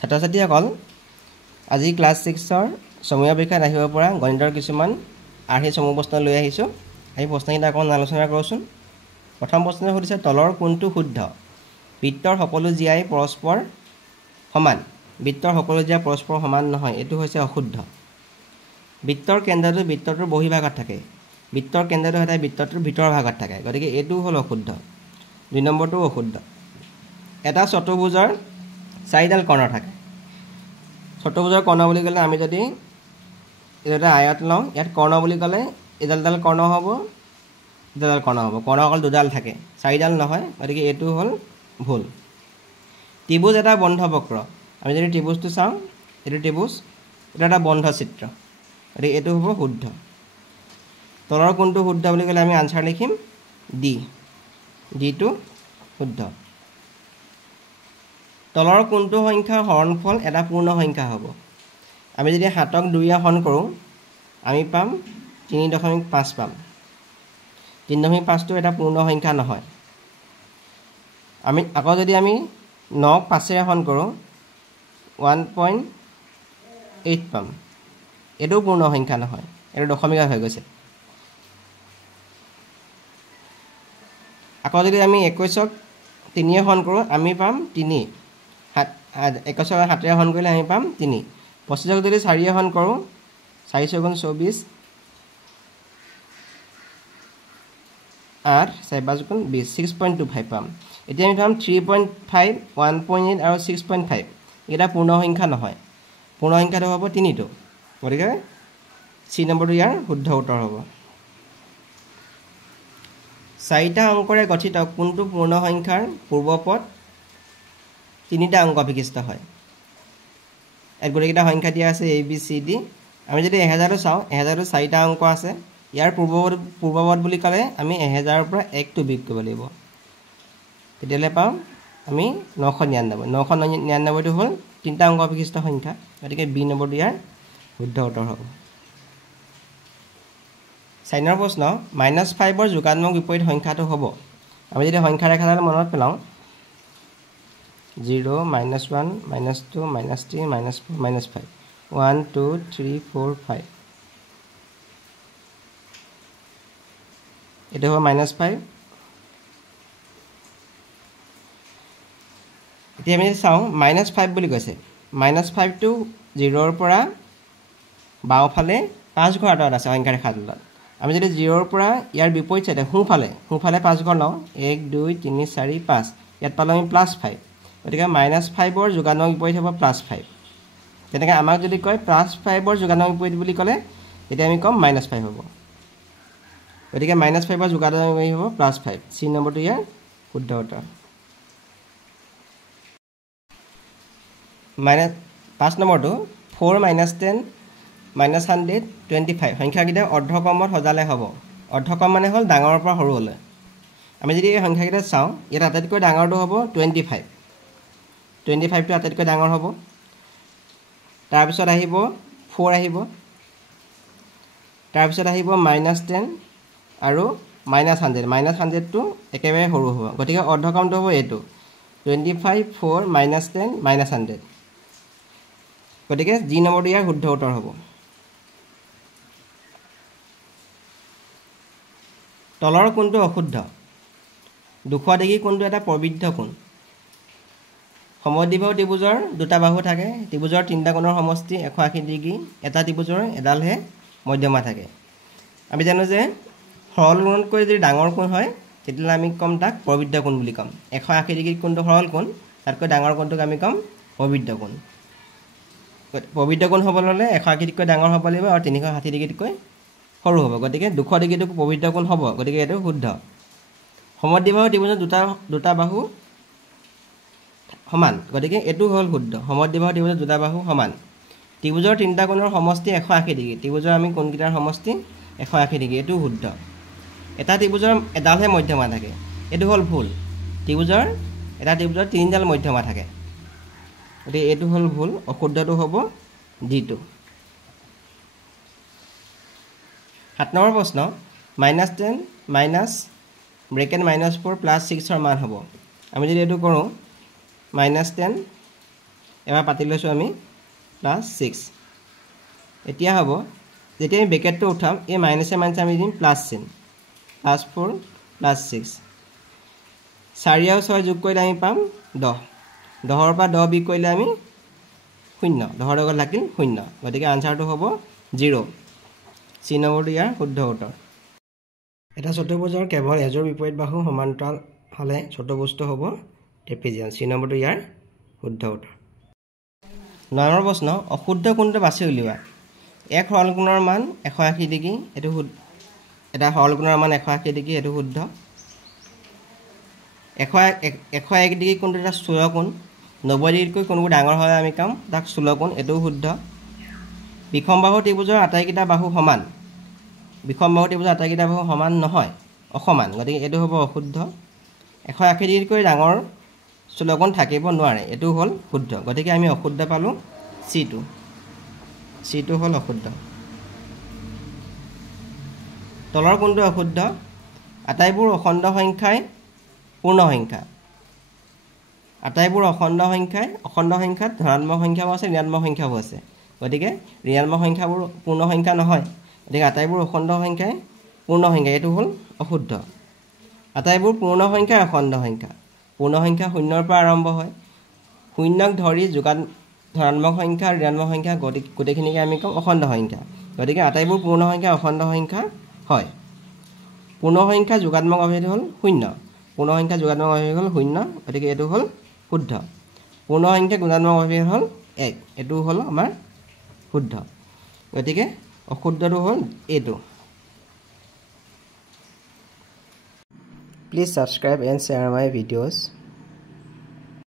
ছাত্ৰ-ছাত্ৰীসকল আজি ক্লাছ 6ৰ সময় পৰীক্ষাত আহিব পৰা গণিতৰ কিছুমান আৰ্হি সমূহ প্ৰশ্ন লৈ আহিছোঁ এই প্ৰশ্নকেইটা অকণমান আলোচনা কৰোঁচোন প্ৰথম প্ৰশ্নটো সুধিছে তলৰ কোনটো শুদ্ধ বৃত্তৰ সকলো জিয়াই পৰস্পৰ সমান বৃত্তৰ সকলো জিয়া পৰস্পৰ সমান নহয় এটো হৈছে অশুদ্ধ বৃত্তৰ কেন্দ্ৰটো বৃত্তটোৰ বহিভাগত থাকে বৃত্তৰ কেন্দ্ৰটো হয় বৃত্তটোৰ ভিতৰ ভাগত থাকে গতিকে এটো হল অশুদ্ধ দুই নম্বৰটো অশুদ্ধ এটা চতুৰ্ভুজৰ চাৰিডাল কৰ্ণ থাকে চতুৰ্ভুজৰ কৰ্ণ বুলি ক'লে আমি যদি এটা আয়ত লওঁ ইয়াত কৰ্ণ বুলি ক'লে এডাল কৰ্ণ হ'ব দুডাল কৰ্ণ হ'ব কৰ্ণ অকল দুডাল থাকে চাৰিডাল নহয় গতিকে এটো হ'ল ভুল ত্ৰিভুজ এটা বন্ধ বক্ৰ আমি যদি ত্ৰিভুজটো চাওঁ এটো ত্ৰিভুজ এটা এটা বন্ধ চিত্ৰ গতিকে এটো হ'ব শুদ্ধ তলৰ কোনটো শুদ্ধ বুলি ক'লে আমি আনসাৰ লিখিম ডি টো শুদ্ধ তলৰ কোনটো সংখ্যাৰ হৰণফল এটা পূৰ্ণ সংখ্যা হ'ব আমি যদি 7ক 2 হৰণ কৰোঁ আমি পাম 3.5 পাম 3.5 টো এটা পূৰ্ণ সংখ্যা নহয় আমি আকৌ যদি আমি 9ক 5 ৰে হৰণ কৰোঁ 1.8 পাম এটো পূৰ্ণ সংখ্যা নহয় এটো দশমিক হৈ গৈছে আকৌ যদি আমি 21ক 3 ৰে হৰণ কৰোঁ আমি পাম 3 21ক 7 ৰে হৰণ কৰিলে আমি পাম 3 25ক যদি 4 ৰে হৰণ কৰোঁ 4 × 24 8 4 5 20 6.25 পাম এতিয়া আমি পাম 3.5 1.8 আৰু 6.5 এটা পূৰ্ণ সংখ্যা নহয় পূৰ্ণ সংখ্যাটো হ'ব 3 টো গতিকে সি নম্বৰটো ইয়াৰ শুদ্ধ উত্তৰ হ'ব চাৰিটা অংকৰে গঠিত কোনটো পূৰ্ণ সংখ্যাৰ পূৰ্বপদ তিনিটা অংক বিশিষ্ট হয় এক গৰিকেটা সংখ্যা দিয়া আছে a b c d আমি যদি 1000 চাওঁ 1000 চাৰিটা অংক আছে ইয়াৰ পূৰ্বপদ বুলি ক'লে আমি 1000 ৰ পৰা 1 টো বিয়োগ কৰিব লাগিব তেতিয়ালে পাম আমি 999 টো হ'ল তিনিটা অংক বিশিষ্ট সংখ্যা গতিকে b নম্বৰটো ইয়াৰ শুদ্ধ উত্তৰ হ'ব 4 নম্বৰ প্ৰশ্ন -5 ৰ যোগাত্মক বিপৰীত সংখ্যাটো হ'ব আমি যদি সংখ্যা ৰেখাডাল মনত পেলাওঁ 0 -1 -2 -3 -4 -5 1 2 3 4 5 এটো হ'ব -5 এতিয়া আমি চাওঁ -5 বুলি কৈছে -5 টো 0 ৰ পৰা বাওঁফালে 5 ঘৰ আঁতৰত আছে সংখ্যা ৰেখাডালত আমি যদি 0 ৰ পৰা ইয়াৰ বিপৰীত চাইডে সোঁফালে 5 ঘৰ লওঁ 1 2 3 4 5 ইয়াত পালো আমি +5 গতিকে -5 ৰ যোগাত্মক বিপৰীত হ'ব +5 তেনেকৈ আমাক যদি কয় +5 ৰ যোগাত্মক বিপৰীত বুলি ক'লে তেতিয়া আমি কম -5 হ'ব গতিকে -5 ৰ যোগাত্মক বিপৰীত হ'ব +5 সি নম্বৰটো ইয়াৰ শুদ্ধ উত্তৰ 5 নম্বৰটো 4 - 10 - 125 সংখ্যাকেইটা অৰ্ধক্ৰমত সজালে হ'ব অৰ্ধক্ৰম মানে হ'ল ডাঙৰৰ পৰা সৰুলৈ আমি যদি এই সংখ্যাকেইটা চাওঁ ইয়াত আটাইতকৈ ডাঙৰটো হ'ব 25 টো আটাইতকৈ ডাঙৰ হ'ব তাৰপিছত আহিব 4 আহিব তাৰপিছত আহিব -10 আৰু -100 -100 টো একেবাৰে সৰু হ'ব গতিকে অৰ্ধক্ৰমটো হ'ব এইটো 25 4 -10 -100 গতিকে জি নম্বৰটো ইয়াৰ শুদ্ধ উত্তৰ হ'ব তলৰ কোনটো অশুদ্ধ 200 ডিগ্ৰী কোনটো এটা প্ৰবৃদ্ধ কোণ সমদ্বিবাহু ত্ৰিভুজৰ দুটা বাহু থাকে ত্ৰিভুজৰ তিনিটা কোণৰ সমষ্টি 180 ডিগ্ৰী এটা ত্ৰিভুজৰ এডালহে মধ্যমা থাকে আমি জানো যে সৰল কোণতকৈ যদি ডাঙৰ কোণ হয় তেতিয়াহ'লে আমি কম তাক প্ৰবৃদ্ধ কোণ বুলি ক'ম 180 ডিগ্ৰী কোণটো সৰল কোণ তাতকৈ ডাঙৰ কোণটোক আমি ক'ম প্ৰবৃদ্ধ কোণ প্ৰবৃদ্ধ কোণ হ'বলৈ হ'লে 180 ডিগ্ৰীতকৈ ডাঙৰ হ'ব লাগিব আৰু 360 ডিগ্ৰীতকৈ সৰু হ'ব গতিকে 200 ডিগ্ৰীটো প্ৰবৃদ্ধ কোণ হ'ব গতিকে এইটো শুদ্ধ সমদ্বিবাহু ত্ৰিভুজৰ দুটা বাহু সমান গতিকে এটো হ'ল শুদ্ধ সমদ্বিবাহু ত্ৰিভুজৰ দুটা বাহু সমান ত্ৰিভুজৰ তিনিটা কোণৰ সমষ্টি 180 ডিগ্ৰী ত্ৰিভুজৰ আমি কোণকেইটাৰ সমষ্টি 180 ডিগ্ৰী এটো শুদ্ধ এটা ত্ৰিভুজৰ এডালহে মধ্যমা থাকে এটো হ'ল ভুল এটা ত্ৰিভুজৰ তিনিডাল মধ্যমা থাকে গতিকে এটো হ'ল ভুল অশুদ্ধটো হ'ব ডিটো 7 নম্বৰ প্ৰশ্ন -10 ব্ৰেকেট -4 + 6 ৰ মান হ'ব আমি যদি এটো কৰোঁ -10 এবাৰ পাতি লৈছোঁ আমি +6 এতিয়া হ'ব যেতিয়া আমি ব্ৰেকেটটো উঠাম এই মাইনাছে মাইনাছে আমি দিম প্লাছ চিন +4 +6 4 আৰু 6 যোগ কৰিলে আমি পাম 10 10ৰ পৰা 10 বিয়োগ কৰিলে আমি 0 10ৰ লগত লাগিল 0 গতিকে আনসাৰটো হ'ব 0 চি নম্বৰটো ইয়াৰ শুদ্ধ উত্তৰ এটা চতুৰ্ভুজৰ কেৱল এজোৰ বিপৰীত বাহু সমান্তৰাল হ'লে চতুৰ্ভুজটো হ'ব ট্ৰেপিজিয়াম চি নম্বৰটো ইয়াৰ শুদ্ধ উত্তৰ 9 নম্বৰ প্ৰশ্ন অশুদ্ধ কোণটো বাছি উলিওৱা এক সৰল কোণৰ মান 180 ডিগ্ৰী এটো এটা সৰল কোণৰ মান 180 ডিগ্ৰী এটো শুদ্ধ 101 ডিগ্ৰী কোণটো এটা স্থূল কোণ 90 ডিগ্ৰীতকৈ কোণবোৰ ডাঙৰ হ'লে আমি কাম তাক স্থূল কোণ এটো শুদ্ধ বিষম বাহু ত্ৰিভুজৰ আটাইকেইটা বাহু সমান বিষম বাহু ত্ৰিভুজৰ আটাইকেইটা বাহু সমান নহয় অসমান গতিকে এটো হ'ব অশুদ্ধ 180 ডিগ্ৰীতকৈ ডাঙৰ স্থূল কোণ থাকিব নোৱাৰে এটো হ'ল শুদ্ধ গতিকে আমি অশুদ্ধ পালো C2 হ'ল অশুদ্ধ তলৰ কোণটো অশুদ্ধ আটাইবোৰ অখণ্ড সংখ্যাই পূৰ্ণ সংখ্যা আটাইবোৰ অখণ্ড সংখ্যাত ধনাত্মক সংখ্যাও আছে ঋণাত্মক সংখ্যাও আছে গতিকে ঋণাত্মক সংখ্যাবোৰ পূৰ্ণ সংখ্যা নহয় গতিকে আটাইবোৰ অখণ্ড সংখ্যাই পূৰ্ণ সংখ্যা এটো হ'ল অশুদ্ধ আটাইবোৰ পূৰ্ণ সংখ্যাই অখণ্ড সংখ্যা পূৰ্ণ সংখ্যা শূন্যৰ পৰা আৰম্ভ হয় শূন্যক ধৰি যোগাত ধনাত্মক সংখ্যা ঋণাত্মক সংখ্যা গোটেইখিনিকে আমি কম অখণ্ড সংখ্যা গতিকে আটাইবোৰ পূৰ্ণ সংখ্যা অখণ্ড সংখ্যা হয় পূৰ্ণ সংখ্যা যোগাত্মক অভেদ হ'ল 0 পূৰ্ণ সংখ্যা যোগাত্মক অভেদ হ'ল 0 গতিকে এটো হ'ল শুদ্ধ পূৰ্ণ সংখ্যা গুণাত্মক অভেদ হ'ল 1 এটো হ'ল আমাৰ শুদ্ধ গতিকে অশুদ্ধটো হ'ল এটো Please subscribe and share my videos.